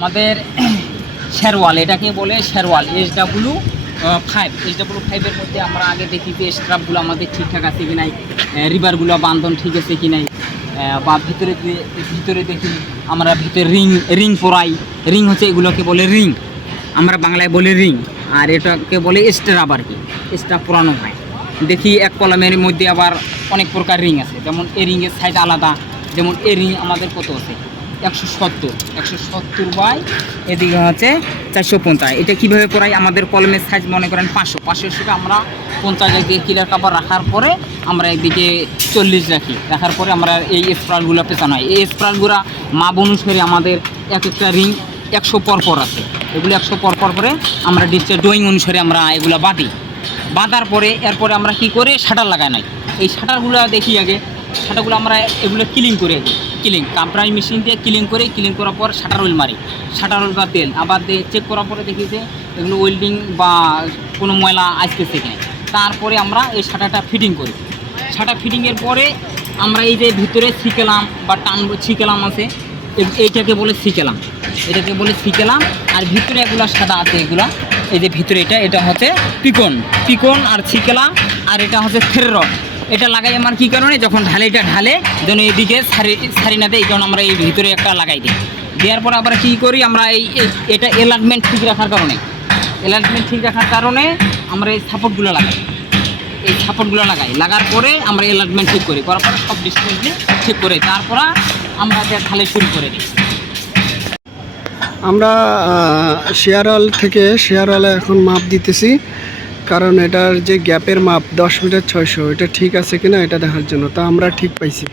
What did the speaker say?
আমাদের শেরওয়াল, এটাকে বলে শেরওয়াল SW5 এর মধ্যে আমরা আগে দেখি যে স্ট্রাপগুলো আমাদের ঠিকঠাক আছে কি নাই, রিবারগুলো বান্ধন ঠিক আছে কি নাই, বা ভিতরে দেখি আমরা ভিতরে রিং পরাই। রিং হচ্ছে এগুলোকে বলে রিং, আমরা বাংলায় বলি রিং, আর এটাকে বলে স্ট্রাপ আর কি, স্ট্রাপ পরানো হয়। দেখি এক কলমের মধ্যে আবার অনেক প্রকার রিং আছে, যেমন এ রিংয়ের সাইজ আলাদা। যেমন এ রিং আমাদের কত আছে 170 বাই এদিকে হচ্ছে 450। এটা কীভাবে করাই, আমাদের কলমের সাইজ মনে করেন 500 হিসেবে আমরা 50 একদিকে ক্লিয়ার কাপড় রাখার পরে আমরা একদিকে 40 রাখার পরে আমরা এই স্প্রালগুলো পেছানো হয়। এই স্প্রালগুলো মাপ অনুসারে আমাদের এক একটা রিং 100 পরপর আছে। এগুলো 100 পরপর করে আমরা ডিসপ্লে ড্রয়িং অনুসারে আমরা এগুলো বাঁধার পরে এরপরে আমরা কি করে শাটার লাগাই নাই। এই শাটারগুলো দেখি আগে, শাটারগুলো আমরা এগুলো ক্লিন করে কাপড়াই মেশিন দিয়ে ক্লিন করার পর শাটার অয়েল মারি, শাটার অয়েল বা তেল আবার চেক করার পরে দেখি যে এগুলো ওয়েল্ডিং বা কোনো ময়লা আসতেছে কিনা। তারপরে আমরা এই শাটারটা ফিটিং করি। শাটার ফিটিংয়ের পরে আমরা এই যে ভিতরে সিকেলাম বা সিকেলাম আছে, এইটাকে বলে সিকেলাম। আর ভিতরে এগুলো সাদা আছে, এগুলা এই যে ভিতরে এটা হচ্ছে পিকন আর সিকেলাম, আর এটা হচ্ছে থ্রেড। এটা লাগাই আমার কী কারণে, যখন ঢালে যেন এদিকে সারি না দেয়, এই কারণে আমরা এই ভিতরে একটা লাগাই দিই। দেওয়ার পর আবার কী করি, আমরা এটা অ্যালাইনমেন্ট ঠিক রাখার কারণে আমরা এই সাপোর্টগুলো লাগার পরে আমরা অ্যালাইনমেন্ট ঠিক করার পরে সব ডিসটেন্সগুলি ঠিক করে তারপর আমরা ঢালে শুরু করে দিই। আমরা শেয়ারওয়ালে এখন মাপ দিতেছি, কারণ এটার যে গ্যাপের মাপ 10 মিটার 600, এটা ঠিক আছে কিনা এটা দেখার জন্য। তা আমরা ঠিক পাইছি।